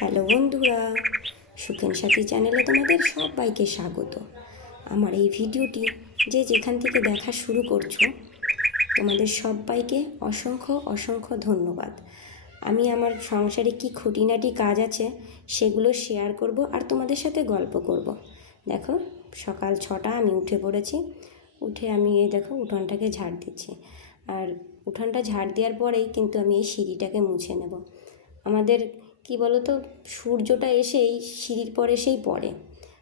Hello বন্ধুরা, সুখেন সাথী চ্যানেলে তোমাদের সবাইকে স্বাগত। আমার এই ভিডিওটি যে যেখান থেকে দেখা শুরু করছ, তোমাদের সবাইকে অসংখ্য অসংখ্য ধন্যবাদ। আমি আমার সংসারে কি খুঁটিনাটি কাজ আছে, সেগুলো শেয়ার করব আর তোমাদের সাথে গল্প করব। দেখো, সকাল ছটা আমি উঠে পড়েছি। উঠে আমি এই দেখো উঠোনটাকে ঝাড় দিচ্ছি। আর উঠানটা ঝাড় দেওয়ার পরেই কিন্তু আমি এই সিঁড়িটাকে মুছে নেব। আমাদের কি বলো তো সূর্যটা এসে এই সিঁড়ির পর এসেই পড়ে।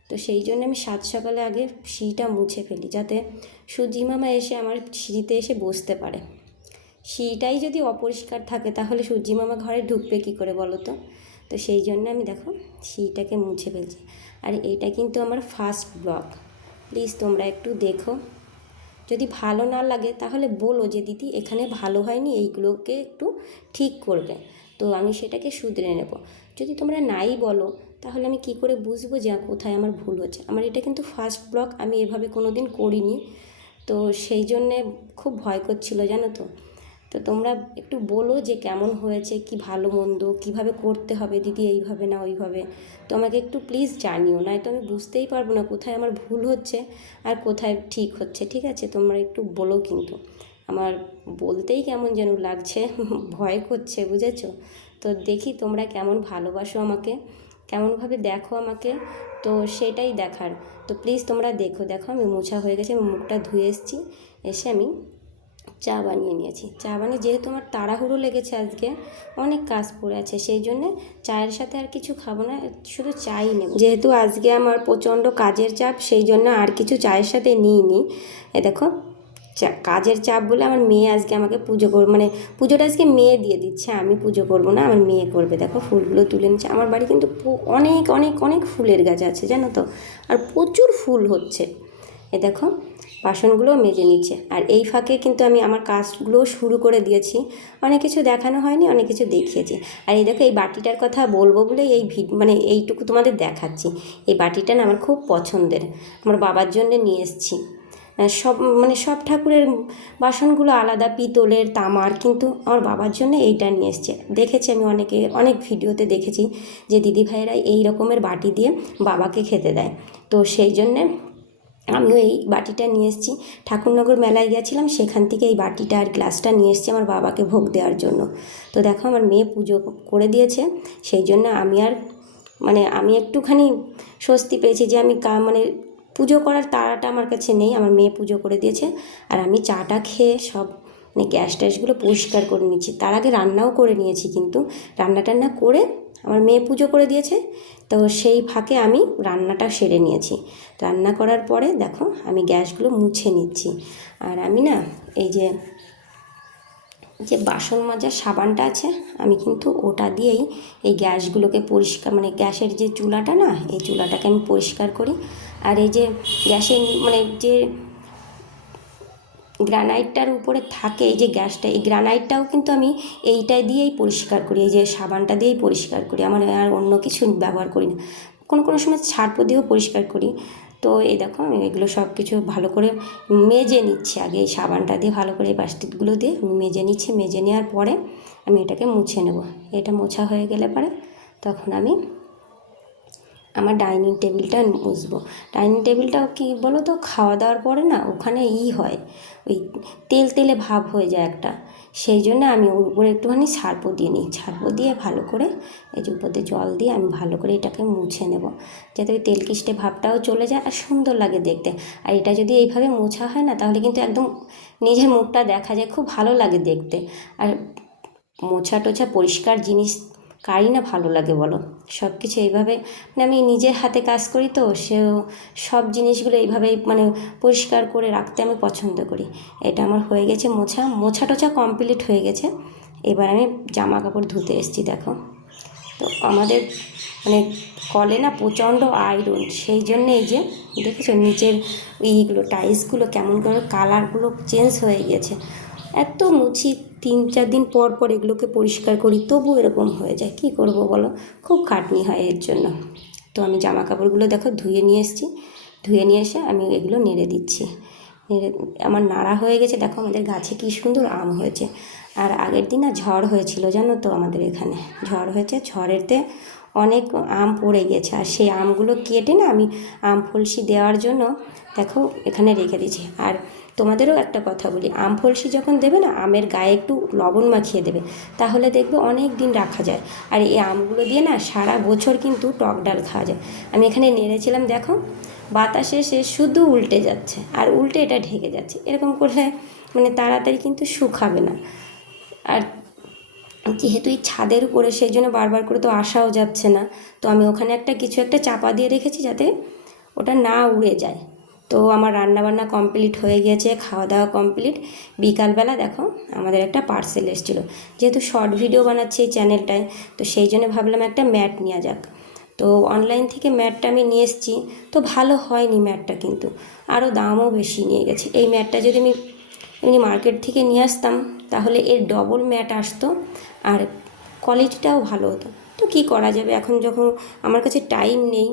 তো সেই জন্য আমি সাত সকালে আগে সিঁড়িটা মুছে ফেলি, যাতে সূর্যি মামা এসে আমার সিঁড়িতে এসে বসতে পারে। সিঁড়িটাই যদি অপরিষ্কার থাকে, তাহলে সূর্যি মামা ঘরে ঢুকবে কী করে বলো তো? তো সেই জন্য আমি দেখো, সিঁড়িটাকে মুছে ফেলছি। আর এটা কিন্তু আমার ফার্স্ট ব্লগ প্লিজ তোমরা একটু দেখো। যদি ভালো না লাগে, তাহলে বলো যে, দিদি, এখানে ভালো হয়নি, এইগুলোকে একটু ঠিক করবে। তো আমি সেটাকে শুধরে নেব। যদি তোমরা নাই বলো, তাহলে আমি কি করে বুঝব যে কোথায় আমার ভুল হচ্ছে? আমার এটা কিন্তু ফার্স্ট ব্লগ আমি এভাবে কোনো দিন করিনি। তো সেই জন্যে খুব ভয় করছিল, জানো তো? তো তোমরা একটু বলো যে কেমন হয়েছে, কি ভালো মন্দ, কীভাবে করতে হবে দিদি এইভাবে না ওইভাবে? তো আমাকে একটু প্লিজ জানিও, নয়তো আমি বুঝতেই পারব না কোথায় আমার ভুল হচ্ছে আর কোথায় ঠিক হচ্ছে, ঠিক আছে? তোমরা একটু বলো কিন্তু। আমার বলতেই কেমন যেন লাগছে, ভয় করছে, বুঝেছ? তো দেখি তোমরা কেমন ভালোবাসো আমাকে, কেমনভাবে দেখো আমাকে, তো সেটাই দেখার। তো প্লিজ তোমরা দেখো দেখো আমি মোছা হয়ে গেছে, আমি মুখটা ধুয়ে এসেছি, এসে আমি চা বানিয়ে নিয়েছি। চা বানিয়ে যেহেতু আমার তাড়াহুড়ো লেগেছে আজকে, অনেক কাজ পড়ে আছে, সেই জন্যে চায়ের সাথে আর কিছু খাব না, শুধু চাই নেব। যেহেতু আজকে আমার প্রচণ্ড কাজের চাপ, সেই জন্য আর কিছু চায়ের সাথে নিইনি। এ দেখো, চা, কাজের চাপ বলে আমার মেয়ে আজকে আমাকে পুজো করবে মানে পুজোটা আজকে মেয়ে দিয়ে দিচ্ছে, আমি পুজো করব না, আমার মেয়ে করবে। দেখো, ফুলগুলো তুলে নিচ্ছে, আমার বাড়ি কিন্তু অনেক অনেক অনেক ফুলের গাছ আছে, জানো তো? আর প্রচুর ফুল হচ্ছে। এ দেখো বাসনগুলো মেজে নিচ্ছে। আর এই ফাঁকে কিন্তু আমি আমার কাজগুলো শুরু করে দিয়েছি। অনেক কিছু দেখানো হয়নি, অনেক কিছু দেখিয়েছি। আর এই দেখো, এই বাটিটার কথা বলব বলে এই ভিড মানে এইটুকু তোমাদের দেখাচ্ছি। এই বাটিটা না আমার খুব পছন্দের। আমার বাবার জন্য নিয়ে এসেছি। সব মানে সব ঠাকুরের বাসনগুলো আলাদা, পিতলের, তামার, কিন্তু আমার বাবার জন্য এইটা নিয়ে এসছে। দেখেছি আমি অনেকে, অনেক ভিডিওতে দেখেছি যে দিদি ভাইয়েরা এই রকমের বাটি দিয়ে বাবাকে খেতে দেয়। তো সেই জন্যে আমিও এই বাটিটা নিয়ে এসেছি। ঠাকুরনগর মেলায় গেছিলাম সেখান থেকে এই বাটিটা আর গ্লাসটা নিয়ে এসেছি আমার বাবাকে ভোগ দেওয়ার জন্য। তো দেখো আমার মেয়ে পুজো করে দিয়েছে, সেই জন্য আমি আর মানে আমি একটুখানি স্বস্তি পেয়েছি যে আমি কা মানে পুজো করার তাড়াটা আমার কাছে নেই। আমার মেয়ে পুজো করে দিয়েছে আর আমি চাটা খেয়ে সব মানে গ্যাস ট্যাসগুলো পরিষ্কার করে নিচ্ছি তার আগে রান্নাও করে নিয়েছি কিন্তু। রান্না টান্না করে আমার মেয়ে পুজো করে দিয়েছে, তো সেই ফাঁকে আমি রান্নাটা সেরে নিয়েছি। রান্না করার পরে দেখো আমি গ্যাসগুলো মুছে নিচ্ছি। আর আমি না এই যে যে বাসন মাজার সাবানটা আছে, আমি কিন্তু ওটা দিয়েই এই গ্যাসগুলোকে পরিষ্কার মানে গ্যাসের যে চুলাটা না, এই চুলাটাকে আমি পরিষ্কার করি। আর এই যে গ্যাসের মানে যে গ্রানাইটটার উপরে থাকে এই যে গ্যাসটা, এই গ্রানাইটটাও কিন্তু আমি এইটা দিয়েই পরিষ্কার করি, এই যে সাবানটা দিয়েই পরিষ্কার করি। আমার আর অন্য কিছু ব্যবহার করি না। কোনো কোনো সময় ছাড়পো দিয়েও পরিষ্কার করি। তো এই দেখো আমি এগুলো সব কিছু ভালো করে মেজে নিচ্ছি আগে, এই সাবানটা দিয়ে ভালো করে এই প্লাস্টিকগুলো দিয়ে আমি মেজে নিচ্ছি। মেজে নেওয়ার পরে আমি এটাকে মুছে নেব। এটা মোছা হয়ে গেলে পরে তখন আমি আমার ডাইনিং টেবিলটা মুছবো ডাইনিং টেবিলটাও কি বলো তো খাওয়া দাওয়ার পরে না ওখানে ই হয়, ওই তেল তেলে ভাব হয়ে যায় একটা। সেই জন্য আমি ওর উপরে একটুখানি সার্পো দিয়ে নিই। সার্পো দিয়ে ভালো করে এই যে উপর জল দিয়ে আমি ভালো করে এটাকে মুছে নেব। যাতে ওই তেল কিস্টে ভাবটাও চলে যায় আর সুন্দর লাগে দেখতে। আর এটা যদি এইভাবে মোছা হয় না, তাহলে কিন্তু একদম নিজের মুখটা দেখা যায়। খুব ভালো লাগে দেখতে। আর মোছা টোছা পরিষ্কার জিনিস কারই না ভালো লাগে বলো? সব কিছু এইভাবে মানে আমি নিজের হাতে কাজ করি তো, সেও সব জিনিসগুলো এইভাবেই মানে পরিষ্কার করে রাখতে আমি পছন্দ করি। এটা আমার হয়ে গেছে মোছা মোছা টোছা কমপ্লিট হয়ে গেছে। এবার আমি জামা কাপড় ধুতে এসেছি, দেখো। তো আমাদের মানে কলে না প্রচণ্ড আয়রন সেই জন্য এই যে দেখেছ নিচের এইগুলো টাইলসগুলো কেমন করে কালারগুলো চেঞ্জ হয়ে গেছে। এত মুছি তিন চার দিন পর পর এগুলোকে পরিষ্কার করি তবু এরকম হয়ে যায়। কী করব বলো? খুব খাটনি হয় এর জন্য। তো আমি জামা কাপড়গুলো দেখো ধুয়ে নিয়ে এসেছি। ধুয়ে নিয়ে এসে আমি এগুলো নেড়ে দিচ্ছি। নেড়ে, আমার নাড়া হয়ে গেছে। দেখো আমাদের গাছে কী সুন্দর আম হয়েছে। আর আগের দিন না ঝড় হয়েছিল, জানো তো আমাদের এখানে। ঝড় হয়েছে ঝড়েতে অনেক আম পড়ে গেছে। আর সেই আমগুলো কেটে না আমি আম ফলসি দেওয়ার জন্য দেখো এখানে রেখে দিয়েছি। আর তোমাদেরও একটা কথা বলি, আম ফলসি যখন দেবে না, আমের গায়ে একটু লবণ মাখিয়ে দেবে। তাহলে দেখবে অনেক দিন রাখা যায়। আর এই আমগুলো দিয়ে না সারা বছর কিন্তু টক ডাল খাওয়া যায়। আমি এখানে নেড়েছিলাম, দেখো, বাতাসে সে শুধু উল্টে যাচ্ছে। আর উল্টে এটা ঢেকে যাচ্ছে। এরকম করলে মানে তাড়াতাড়ি কিন্তু শুকাবে না। আর যেহেতু এই ছাদের উপরে, সেই জন্য বারবার করে তো আসাও যাচ্ছে না। তো আমি ওখানে একটা কিছু একটা চাপা দিয়ে রেখেছি যাতে ওটা না উড়ে যায়। তো আমার রান্নাবান্না কমপ্লিট হয়ে গিয়েছে খাওয়া দাওয়া কমপ্লিট। বিকালবেলা দেখো আমাদের একটা পার্সেল এসেছিল। যেহেতু শর্ট ভিডিও বানাচ্ছি এই চ্যানেলটায়, তো সেই জন্য ভাবলাম একটা ম্যাট নেওয়া যাক। তো অনলাইন থেকে ম্যাটটা আমি নিয়ে এসেছি, তো ভালো হয়নি ম্যাটটা কিন্তু। আরও দামও বেশি নিয়ে গেছে। এই ম্যাটটা যদি আমি এমনি মার্কেট থেকে নিয়ে আসতাম, তাহলে এর ডবল ম্যাট আসতো আর কোয়ালিটিটাও ভালো হতো। তো কী করা যাবে? এখন যখন আমার কাছে টাইম নেই,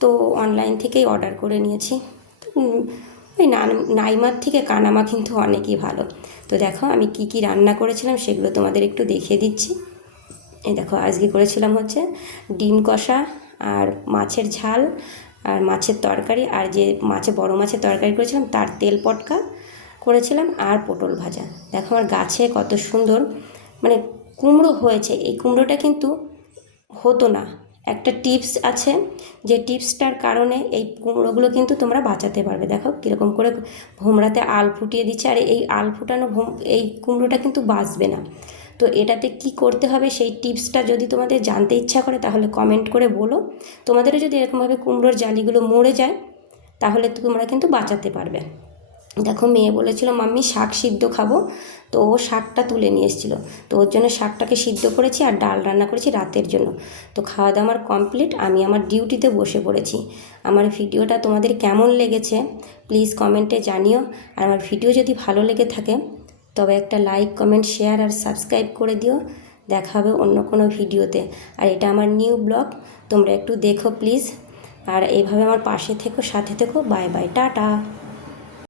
তো অনলাইন থেকেই অর্ডার করে নিয়েছি। ওই নাইমার থেকে কানামা কিন্তু অনেকই ভালো। তো দেখো আমি কি কি রান্না করেছিলাম, সেগুলো তোমাদের একটু দেখিয়ে দিচ্ছি। এই দেখো, আজকে করেছিলাম হচ্ছে ডিম কষা আর মাছের ঝাল আর মাছের তরকারি। আর যে মাছে, বড় মাছের তরকারি করেছিলাম, তার তেল পটকা করেছিলাম আর পটল ভাজা। দেখো আমার গাছে কত সুন্দর মানে কুমড়ো হয়েছে। এই কুমড়োটা কিন্তু হতো না। একটা টিপস আছে যে টিপসটার কারণে এই কুমড়োগুলো কিন্তু তোমরা বাঁচাতে পারবে। দেখো কীরকম করে ভোমরাতে আল ফুটিয়ে দিচ্ছে আর এই আল ফুটানো এই কুমড়োটা কিন্তু বাঁচবে না। তো এটাতে কি করতে হবে সেই টিপসটা যদি তোমাদের জানতে ইচ্ছা করে তাহলে কমেন্ট করে বলো। তোমাদেরও যদি এরকমভাবে কুমড়োর জালিগুলো মরে যায়, তাহলে তোমরা কিন্তু বাঁচাতে পারবে। দেখো মেয়ে বলেছিল, মাম্মি, শাক সিদ্ধ খাব। তো ও শাকটা তুলে নিয়ে এসেছিল। তো ওর জন্য শাকটাকে সিদ্ধ করেছি আর ডাল রান্না করেছি রাতের জন্য। তো খাওয়া দাওয়া আমার কমপ্লিট, আমি আমার ডিউটিতে বসে পড়েছি। আমার ভিডিওটা তোমাদের কেমন লেগেছে, প্লিজ কমেন্টে জানিও। আর আমার ভিডিও যদি ভালো লেগে থাকে, তবে একটা লাইক, কমেন্ট, শেয়ার আর সাবস্ক্রাইব করে দিও। দেখা হবে অন্য কোনো ভিডিওতে। আর এটা আমার নিউ ব্লগ, তোমরা একটু দেখো প্লিজ। আর এইভাবে আমার পাশে থেকো, সাথে থেকো। Bye bye, tata.